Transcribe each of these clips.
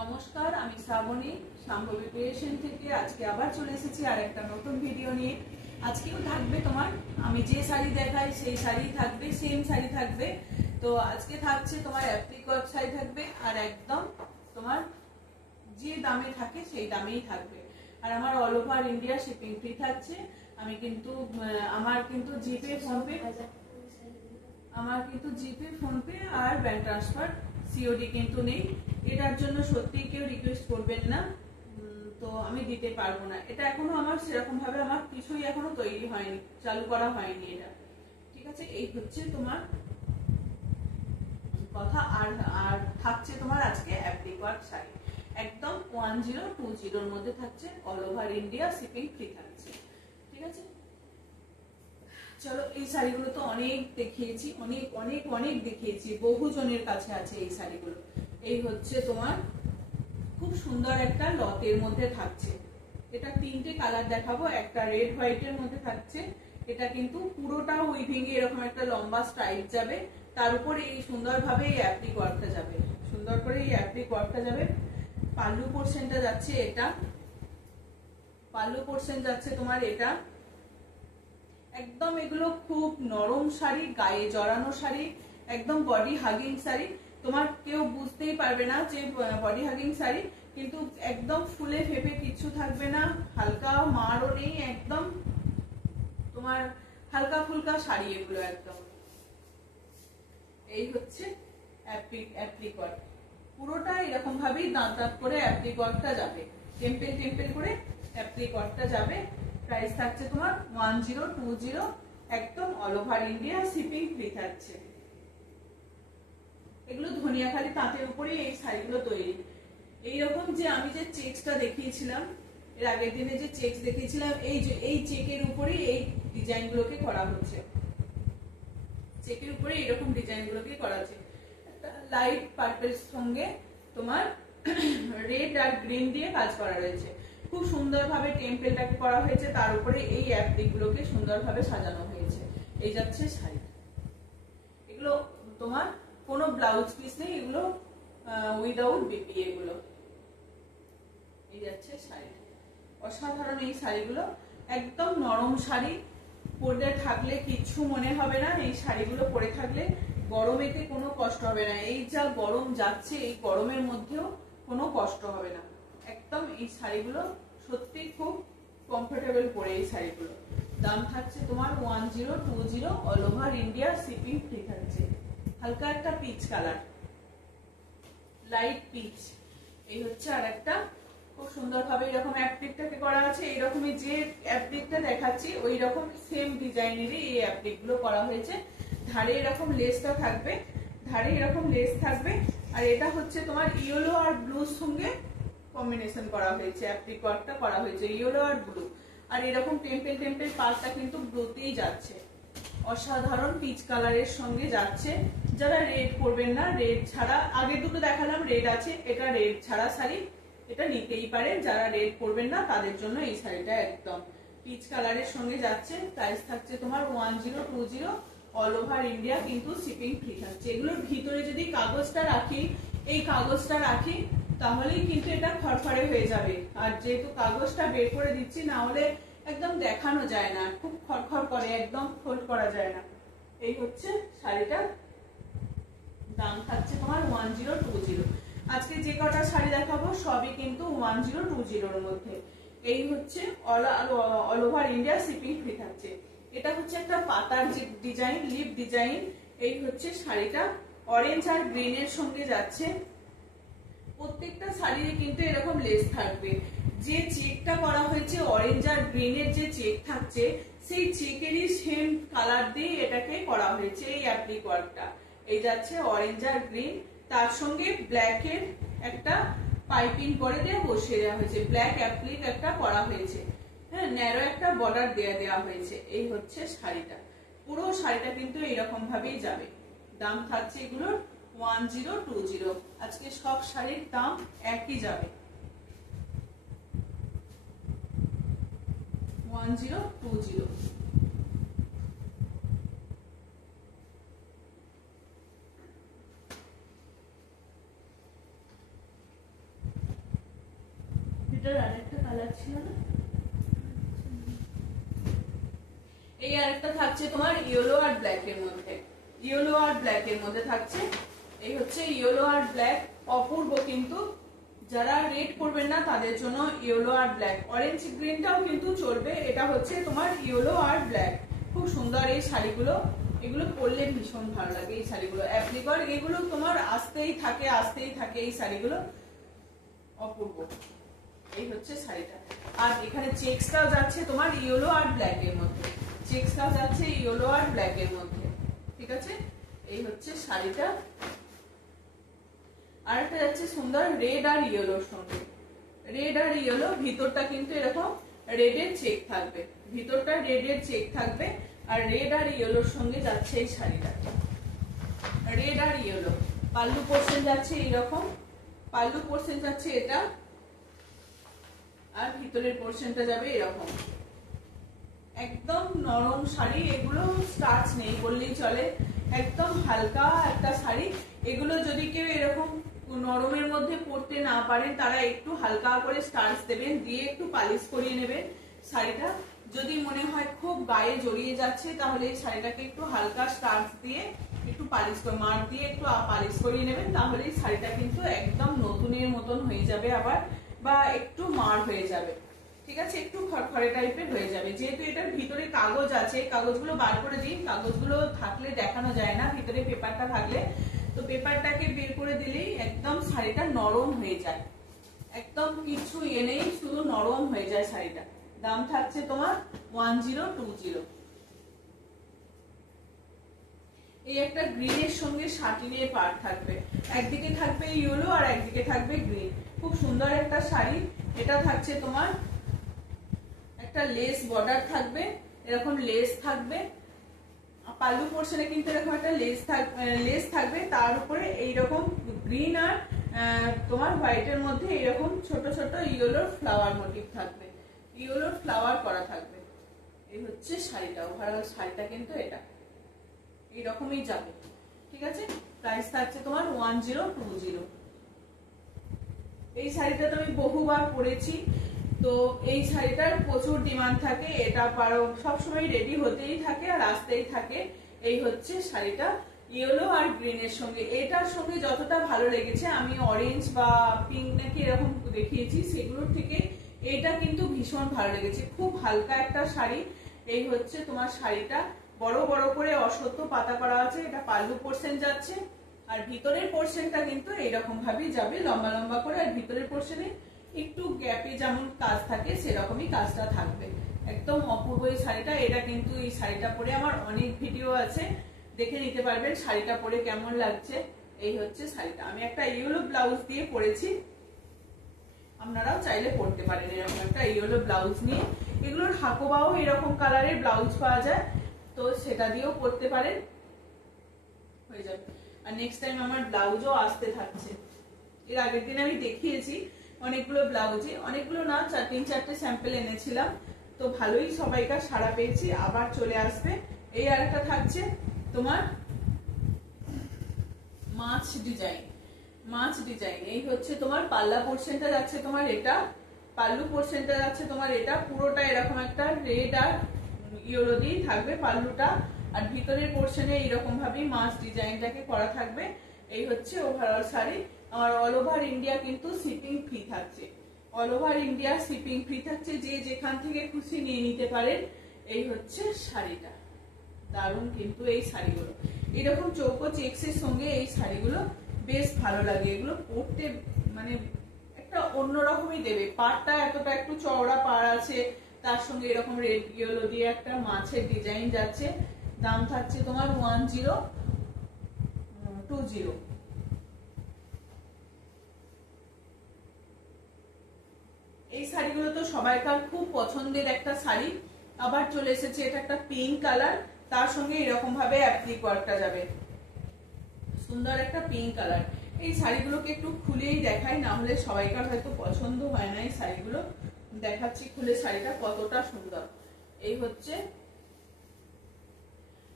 নমস্কার, আমি শ্রাবণী শাম্ভবী ক্রিয়েশন থেকে আজকে আবার চলে এসেছি আর একটা নতুন ভিডিও নিয়ে। আজকেও থাকবে তোমার আমি যে শাড়ি দেখাই সেই শাড়ি থাকবে, সেম শাড়ি থাকবে। তো আজকে থাকছে তোমার অ্যাপ্রিকট শাড়ি থাকবে আর একদম তোমার যে দামে থাকে সেই দামেই থাকবে। আর আমার all over India shipping free থাকছে। আমি কিন্তু আমার কিন্তু জিপে ফোনপে আর ব্যাংক ট্রান্সফার সিওডি কিন্তু নেই। এটার জন্য সত্যি কেউ রিকোয়েস্ট করবেন না, তো আমি দিতে পারবো না। এটা এখনো আমার সেরকম ভাবে আমার কিছুই এখনো তৈরি হয়নি, চালু করা হয়নি এটা, ঠিক আছে। এই হচ্ছে তোমার কথা। আর থাকছে তোমার আজকে অ্যাপ্রিকট শাড়ি একদম 1020 মধ্যে থাকছে, all over India shipping free থাকছে, ঠিক আছে। চলো, এই শাড়িগুলো তো অনেক দেখিয়েছি, অনেক অনেক অনেক দেখিয়েছি, বহু জনের কাছে আছে এই শাড়িগুলো। এই হচ্ছে তোমার খুব সুন্দর একটা লতের মধ্যে থাকছে। এটা তিনটে কালার দেখাবো, একটা রেড হোয়াইটের মধ্যে থাকছে। এটা কিন্তু পুরোটা উইভিং এ এরকম একটা লম্বা স্ট্রাইপ যাবে, তার উপরে এই সুন্দরভাবে এই অ্যাপ্লিক ওয়ার্কটা যাবে, সুন্দর করে এই অ্যাপ্লিক ওয়ার্কটা যাবে। পাল্লু পোরশনটা যাচ্ছে এটা, পাল্লু পোরশন যাচ্ছে তোমার এটা। একদম এগুলো খুব নরম শাড়ি, গায়ে জড়ানো শাড়ি, একদম বডি হাগিং শাড়ি। তোমার কেউ বুঝতেই পারবে না যে বডি হাগিং শাড়ি, কিন্তু একদম ফুলে ফেপে কিছু থাকবে না, হালকা মারও নেই, একদম তোমার হালকা ফুলকা শাড়ি এগুলো একদম। এই হচ্ছে অ্যাপ্রিকট, পুরোটা এরকম ভাবেই দাঁত দাঁত করে অ্যাপ্রিকটটা যাবে, টেম্পেল টেম্পেল করে অ্যাপ্রিকটটা যাবে। প্রাইস থাকছে তোমার 1020, একদম all over India shipping free থাকছে। এগুলো ধনিয়াখালি তাঁতের উপরেই এই শাড়িগুলো তৈরি। এইরকম যে আমি যে চেকসটা দেখিয়েছিলাম এর আগের দিনে, যে চেকস দেখিয়েছিলাম, এই চেকের উপরেই এই ডিজাইন গুলোকে করা হচ্ছে, চেকের উপরে এরকম ডিজাইন গুলোকে করা হচ্ছে। লাইট পার্পেল সঙ্গে তোমার রেড আর গ্রিন দিয়ে কাজ করা রয়েছে, খুব সুন্দরভাবে টেম্পেলটাকে করা হয়েছে, তার উপরে এই অ্যাপ্লিক গুলোকে সুন্দরভাবে সাজানো হয়েছে। এই যাচ্ছে শাড়ি, এগুলো তোমার কোনো ব্লাউজ পিস নেই, এগুলো উইদাউট বিপি। এগুলো এই যাচ্ছে শাড়ি, অসাধারণ এই শাড়িগুলো, একদম নরম শাড়ি, পরে থাকলে কিচ্ছু মনে হবে না। এই শাড়িগুলো পরে থাকলে গরমেতে কোনো কষ্ট হবে না, এই যা গরম যাচ্ছে এই গরমের মধ্যেও কোনো কষ্ট হবে না। একদম এই শাড়িগুলো সত্যি খুব কমফোর্টেবল পরে এই শাড়িগুলো। দাম থাকছে তোমার 1020, all over India shipping free থাকছে। হালকা একটা পিচ কালার, লাইট পিচ। এই হচ্ছে আর একটা খুব সুন্দরভাবে এরকম অ্যাপ্লিকটাকে করা আছে। এইরকমই যে অ্যাপ্লিকটা দেখাচ্ছি ওই রকম সেম ডিজাইনেরই এই অ্যাপ্লিক গুলো করা হয়েছে। ধারে এরকম লেসটা থাকবে, ধারে এরকম লেস থাকবে। আর এটা হচ্ছে তোমার ইয়েলো আর ব্লুর সঙ্গে কম্বিনেশন করা হয়েছে, অ্যাপ্লিক ওয়ার্কটা করা হয়েছে ইয়েলো আর ব্লু। আর এরকম টেম্পেল টেম্পেল পার্টটা কিন্তু ব্লুতেই যাচ্ছে, অসাধারণ পিচ কালারের সঙ্গে যাচ্ছে। যারা রেড করবেন না, রেড ছাড়া, আগে দুটো দেখালাম রেড আছে, এটা রেড ছাড়া শাড়ি, এটা নিতেই পারেন। যারা রেড করবেন না তাদের জন্য এই শাড়িটা একদম পিচ কালারের সঙ্গে যাচ্ছে। প্রাইস থাকছে তোমার 1020, অল ওভার ইন্ডিয়া কিন্তু শিপিং ফ্রি থাকছে। এগুলোর ভিতরে যদি কাগজটা রাখি, এই কাগজটা রাখি, তাহলেই কিন্তু এটা খড়খড়ে হয়ে যাবে। আর যেহেতু কাগজটা বের করে দিচ্ছি, না হলে একদম দেখানো যায় না, খুব খড়খড় করে, একদম ফোল্ড করা যায় না। এই হচ্ছে শাড়িটা, দাম থাকছে তোমার 1020। আজকে যে কটা শাড়ি দেখাবো সবই কিন্তু 1020 মধ্যে। এই হচ্ছে all over India shipping free থাকছে। এটা হচ্ছে একটা পাতার যে ডিজাইন, লিপ ডিজাইন। এই হচ্ছে শাড়িটা, অরেঞ্জ আর গ্রিন এর সঙ্গে যাচ্ছে। প্রত্যেকটা শাড়িতে কিন্তু এরকম লেস থাকবে। যে চেকটা করা হয়েছে অরেঞ্জ আর গ্রিন এর যে চেক থাকছে, সেই চেকেরই সেম কালার দিয়ে এটাকে করা হয়েছে এই অ্যাপ্লিক ওয়ার্কটা। এই যাচ্ছে অরেঞ্জ আর গ্রিন, তার সঙ্গে ব্ল্যাক এর একটা পাইপিং করে দিয়ে বসিয়ে দেওয়া হয়েছে, ব্ল্যাক অ্যাপ্লিক একটা করা হয়েছে, হ্যাঁ, ন্যারো একটা বর্ডার দেওয়া হয়েছে। এই হচ্ছে শাড়িটা, পুরো শাড়িটা কিন্তু এইরকম ভাবেই যাবে। দাম থাকছে এগুলোর 1020। আজকে সব শাড়ির দাম একই যাবে, 1020। এটার আরেকটা কালার ছিল না, এই আরেকটা থাকছে তোমার ইয়েলো আর ব্ল্যাক এর মধ্যে, ইয়েলো আর ব্ল্যাক এর মধ্যে থাকছে। এই হচ্ছে ইয়েলো আর ব্ল্যাক, অপূর্ব কিন্তু। যারা রেড করবেন না তাদের জন্য ইয়েলো আর ব্ল্যাক, অরেঞ্জ গ্রিনটাও কিন্তু চলবে। এটা হচ্ছে তোমার ইয়েলো আর ব্ল্যাক, খুব সুন্দর এই শাড়িগুলো। এগুলো পরলে ভীষণ ভালো লাগে এই শাড়িগুলো, অ্যাপ্লিকর এগুলো তোমার আসতেই থাকে এই শাড়িগুলো, অপূর্ব। এই হচ্ছে শাড়িটা। আর এখানে চেক্সটাও যাচ্ছে তোমার ইয়েলো আর ব্ল্যাক এর মধ্যে, চেক্সটাও যাচ্ছে ইয়েলো আর ব্ল্যাক এর মধ্যে, ঠিক আছে। এই হচ্ছে শাড়িটা। আর একটা যাচ্ছে সুন্দর রেড আর ইয়েলোর সঙ্গে, রেড আর ইয়েলো, ভিতরটা কিন্তু এরকম রেডের চেক থাকবে, ভিতরটা রেডের চেক থাকবে। আর রেড আর ইয়েলোর সঙ্গে যাচ্ছে এই শাড়িটা, রেড আর ইয়েলো। পাল্লু পোর্শন যাচ্ছে এইরকম, পাল্লু পোর্শন যাচ্ছে এটা, আর ভিতরের পোর্শনটা যাবে এরকম। একদম নরম শাড়ি, এগুলো স্টার্চ নেই বললেই চলে, একদম হালকা একটা শাড়ি। এগুলো যদি কেউ এরকম নরমের মধ্যে পরতে না পারেন, তারা একটু হালকা করে স্টার্চ দেবেন, দিয়ে একটু পালিশ করিয়ে নেবেন শাড়িটা। যদি মনে হয় খুব গায়ে জড়িয়ে যাচ্ছে, তাহলে এই শাড়িটাকে একটু হালকা স্টার্চ দিয়ে একটু পালিশ করে, মার দিয়ে একটু পালিশ করিয়ে নেবেন, তাহলে এই শাড়িটা কিন্তু একদম নতুনের মতন হয়ে যাবে আবার, বা একটু মার হয়ে যাবে, ঠিক আছে, একটু খড়খড়ে টাইপের হয়ে যাবে। যেহেতু এটার ভিতরে কাগজ আছে, কাগজগুলো বার করে দিন, কাগজগুলো থাকলে দেখানো যায় না, ভিতরে পেপারটা থাকলে, তো পেপারটাকে বের করে দিলেই একদম শাড়িটা নরম হয়ে যায়, একদম কিছু নেই, শুধু নরম হয়ে যায় শাড়িটা। দাম থাকছে তোমার 1020। এই একটা গ্রিনের সঙ্গে শাটিনের পাড় থাকবে, একদিকে থাকবে ইয়েলো আর একদিকে থাকবে গ্রিন, খুব সুন্দর একটা শাড়ি। এটা থাকছে তোমার একটা লেস বর্ডার থাকবে, এরকম লেস থাকবে, পাল্লু পোর্শনে কিন্তু এরকম একটা লেস থাকবে, তার উপরে এইরকম গ্রিন আর তোমার হোয়াইটের মধ্যে এরকম ছোট ছোট ইয়েলোর ফ্লাওয়ার মোটিভ থাকবে, ইয়েলোর ফ্লাওয়ার করা থাকবে। এই হচ্ছে শাড়িটা, ওভারঅল শাড়িটা কিন্তু এটা এইরকমই যাবে, ঠিক আছে। প্রাইস থাকছে তোমার 1020। এই শাড়িটা তো আমি বহুবার পরেছি, তো এই শাড়িটার প্রচুর ডিমান্ড থাকে, এটা সবসময় রেডি হতেই থাকে আর আসতেই থাকে। এই হচ্ছে শাড়িটা ইয়েলো আর গ্রিনের সঙ্গে, এটার সঙ্গে যতটা ভালো লেগেছে, আমি অরেঞ্জ বা পিঙ্ক নাকি এরকম দেখিয়েছি, সেগুলোর থেকে এটা কিন্তু ভীষণ ভালো লেগেছে, খুব হালকা একটা শাড়ি। এই হচ্ছে তোমার শাড়িটা, বড় বড় করে অশ্বত্থ পাতা করা আছে, এটা পাল্লু পোর্শন যাচ্ছে। আর ভিতরের পোর্শনটা কিন্তু এইরকম ভাবেই যাবে, লম্বা লম্বা করে, আর ভিতরের পোর্শনে একটু গ্যাপে যেমন কাজ থাকে সেরকমই কাজটা থাকবে, একদম অপূর্ব এই শাড়িটা। এটা কিন্তু এই শাড়িটা পরে আমার অনেক ভিডিও আছে, দেখে নিতে পারবেন শাড়িটা পরে কেমন লাগছে। এই হচ্ছে শাড়িটা, আমি একটা ইয়েলো ব্লাউজ দিয়ে পরেছি, আপনারাও চাইলে পরতে পারেন এরকম একটা ইয়েলো ব্লাউজ নিয়ে। এগুলোর হাকোবাও এরকম কালারের ব্লাউজ পাওয়া যায়, তো সেটা দিয়েও পরতে পারেন, হয়ে যাবে। আর নেক্সট টাইম আমার ব্লাউজও আসতে থাকছে, এর আগের দিন আমি দেখিয়েছি অনেকগুলো ব্লাউজে, অনেকগুলো না, 3-4টে স্যাম্পল এনেছিলাম, তো ভালোই সবাইকার সাড়া পেয়েছি, আবার চলে আসবে। এই আরেকটা থাকছে তোমার মাছ ডিজাইন, এই হচ্ছে তোমার পাল্লা পোর্শনটা যাচ্ছে তোমার এটা, পাল্লু পোর্শনটা যাচ্ছে তোমার এটা, পুরোটা এরকম একটা রেড আর ইয়েলো দিয়ে থাকবে পাল্লুটা, আর ভিতরের পোর্শনে এইরকম ভাবেই মাছ ডিজাইনটাকে করা থাকবে। এই হচ্ছে ওভারঅল শাড়ি। আর অল ওভার ইন্ডিয়া কিন্তু শিপিং ফ্রি থাকছে, all over India shipping free থাকছে, যে যেখান থেকে খুশি নিয়ে নিতে পারেন। এই হচ্ছে শাড়িটা, দারুণ কিন্তু এই শাড়িগুলো, এরকম চৌকো চেক্সের সঙ্গে এই শাড়িগুলো বেশ ভালো লাগে, এগুলো পরতে মানে একটা অন্যরকমই দেবে। পাড়টা এতটা একটু চওড়া পাড় আছে, তার সঙ্গে এরকম রেড ইয়েলো দিয়ে একটা মাছের ডিজাইন যাচ্ছে। দাম থাকছে তোমার 1020। এই শাড়িগুলো তো সবাইকার খুব পছন্দের একটা শাড়ি, আবার চলে এসেছে এটা একটা পিঙ্ক কালার, তার সঙ্গে এরকম ভাবে অ্যাপ্লিক ওয়ার্কটা যাবে, সুন্দর একটা পিঙ্ক কালার। এই শাড়িগুলোকে একটু খুলেই দেখাই, না হলে সবাইকার হয়তো পছন্দ হয় না। এই শাড়িগুলো দেখাচ্ছি খুলে শাড়িটা কতটা সুন্দর। এই হচ্ছে,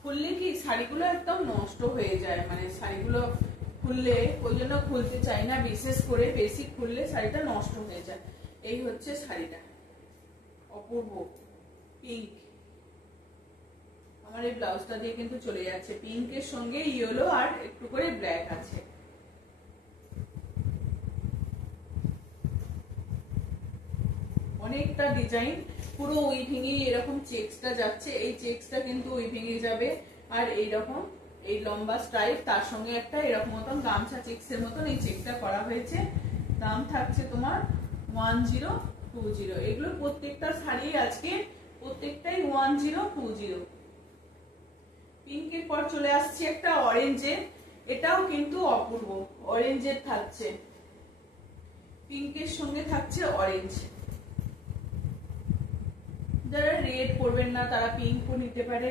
খুললে কি শাড়িগুলো একদম নষ্ট হয়ে যায়, মানে শাড়িগুলো খুললে, ওই জন্য খুলতে চাই না, বিশেষ করে বেশি খুললে শাড়িটা নষ্ট হয়ে যায়। এই হচ্ছে শাড়িটা, অপূর্ব পিঙ্ক। আমার এই ব্লাউজটা দিয়ে কিন্তু চলে যাচ্ছে, পিঙ্কের সঙ্গে ইয়েলো আর একটু করে ব্ল্যাক আছে। অনেকটা ডিজাইন, পুরো উইভিং এ এরকম চেকসটা যাচ্ছে, এই চেকসটা কিন্তু উইভিং এ যাবে। আর এইরকম এই লম্বা স্ট্রাইপ, তার সঙ্গে একটা এরকম মতন গামছা চেকসের মতন এই চেকটা করা হয়েছে। দাম থাকছে তোমার 1020। এগুলো প্রত্যেকটা শাড়ি আজকে প্রত্যেকটাই 1020। পিঙ্কের পর চলে আসছে একটা অরেঞ্জে, এটাও কিন্তু অপূর্ব, অরেঞ্জের থাকছে, পিঙ্কের সঙ্গে থাকছে অরেঞ্জ। যারা রেড পরবেন না তারা পিঙ্কও নিতে পারে,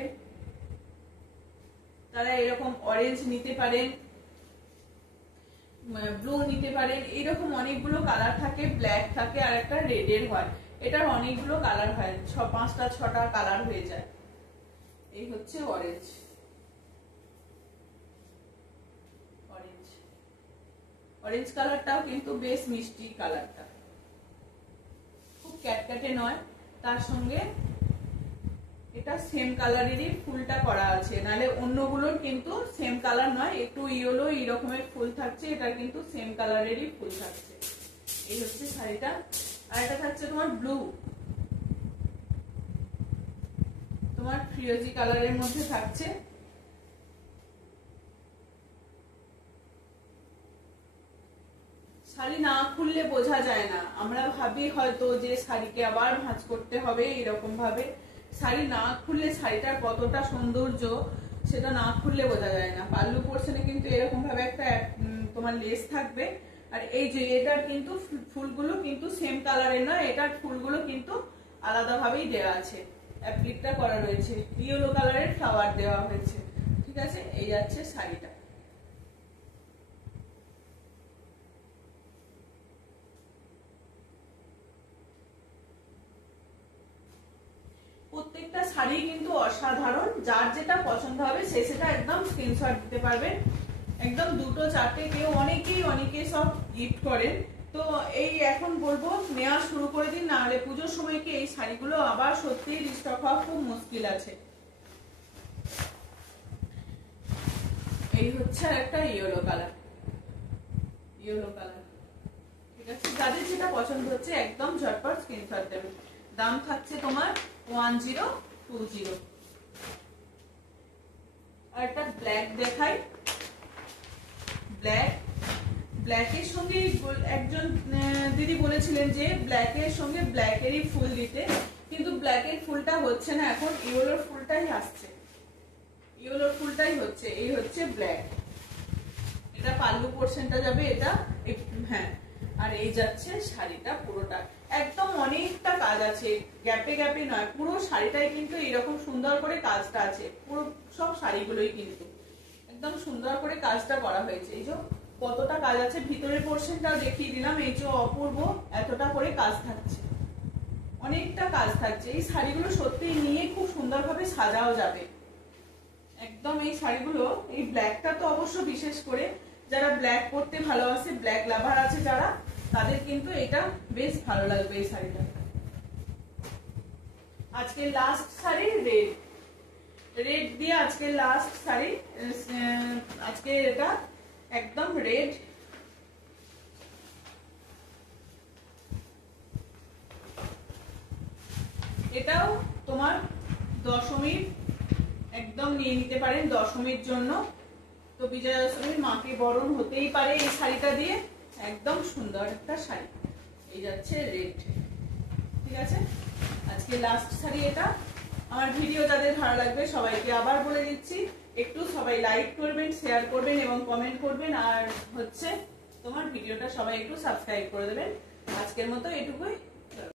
তারা এরকম অরেঞ্জ নিতে পারেন, ব্লু নিতে পারেন। এইরকম অনেকগুলো কালার থাকে, ব্ল্যাক থাকে আর একটা রেডের হয়। এটার অনেকগুলো কালার হয়, 5টা 6টা কালার হয়ে যায়। এই হচ্ছে অরেঞ্জ, অরেঞ্জ অরেঞ্জ কালারটাও কিন্তু বেশ মিষ্টি কালারটা, খুব ক্যাটক্যাটে নয়। তার সঙ্গে এটা সেম কালারেরই ফুলটা করা আছে, নালে অন্যগুলোর কিন্তু সেম কালার নয়, একটু ইয়েলো এই রকমের ফুল থাকছে, এটা কিন্তু সেম কালারেরই ফুল থাকছে। এই হচ্ছে শাড়িটা। আর এটা থাকছে তোমার ব্লু, তোমার ফিরোজি কালারের মধ্যে থাকছে। শাড়ি না খুললে বোঝা যায় না, আমরা ভাবি হয়তো যে শাড়িকে আবার ভাঁজ করতে হবে এরকম ভাবে, শাড়ি না খুললে শাড়িটার কতটা সৌন্দর্য সেটা না খুললে বোঝা যায় না। পাল্লু পোর্শনে কিন্তু এরকম ভাবে একটা তোমার লেস থাকবে। আর এই যে এটার কিন্তু ফুলগুলো কিন্তু সেম কালারের নয়, এটার ফুলগুলো কিন্তু আলাদা ভাবেই দেওয়া আছে, অ্যাপ্লিকটা করা রয়েছে, ইয়েলো কালারের ফ্লাওয়ার দেওয়া হয়েছে। ঠিক আছে, এই যাচ্ছে শাড়িটা। প্রত্যেকটা শাড়ি কিন্তু অসাধারণ, যার যেটা পছন্দ হবে সে সেটা একদম স্ক্রিনশট দিতে পারবেন। একদম 2টো 4টে, কেউ অনেকেই সব গিফট করেন। তো এই এখন বলবো নেওয়া শুরু করে দিন, নাহলে পুজোর সময় কি এই শাড়িগুলো আবার সত্যি রিস্টক হওয়া খুব মুশকিল আছে। এই হচ্ছে একটা ইয়েলো কালার, ইয়েলো কালার। ঠিক আছে, যাদের যেটা পছন্দ হচ্ছে একদম ঝটপট স্ক্রিনশট দেবেন। দাম থাকছে তোমার 1020। আর একটা ব্ল্যাক দেখাই, ব্ল্যাকের সঙ্গে একজন দিদি বলেছিলেন যে ব্ল্যাকের সঙ্গে ব্ল্যাকেরই ফুল দিতে, কিন্তু ব্ল্যাকের ফুলটা হচ্ছে না এখন, ইয়েলোর ফুলটাই আসছে, ইয়েলোর ফুলটাই হচ্ছে। এই হচ্ছে ব্ল্যাক, এটা পাল্লু পোর্শনটা যাবে এটা, হ্যাঁ। আর এই যাচ্ছে শাড়িটা পুরোটা, একদম অনেকটা কাজ আছে, গ্যাপে গ্যাপে নয়, পুরো শাড়িটাই কিন্তু এরকম সুন্দর করে কাজটা আছে, পুরো সব শাড়িগুলোই কিন্তু একদম সুন্দর করে কাজটা করা হয়েছে। এই যে কতটা কাজ আছে, ভিতরের পোর্শনটাও দেখিয়ে দিলাম, এই যে অপূর্ব এতটা করে কাজ থাকছে, অনেকটা কাজ থাকছে। এই শাড়িগুলো সত্যি নিয়ে খুব সুন্দরভাবে সাজাও যাবে একদম। এই শাড়িগুলো, এই ব্ল্যাকটা তো অবশ্য বিশেষ করে যারা ব্ল্যাক পরতে ভালোবাসে, ব্ল্যাক লাভার আছে যারা, তাদের কিন্তু এটা বেশ ভালো লাগবে এই শাড়িটা। আজকে লাস্ট শাড়ি রেড, রেড দিয়ে আজকে লাস্ট শাড়ি, আজকে এটা একদম রেড। এটাও তোমার দশমীর একদম নিয়ে নিতে পারেন, দশমীর জন্য। তো বিজয়া দশমীর মাকে বরণ হতেই পারে এই শাড়িটা দিয়ে, একদম সুন্দর একটা শাড়ি। এই যাচ্ছে রেড। ঠিক আছে, আজকে লাস্ট শাড়ি এটা। আমার ভিডিও যাদের ভালো লাগবে সবাইকে আবার বলে দিচ্ছি, একটু সবাই লাইক করবেন, শেয়ার করবেন এবং কমেন্ট করবেন, আর হচ্ছে তোমার ভিডিওটা সবাই একটু সাবস্ক্রাইব করে দেবেন। আজকের মতো এটুকুই।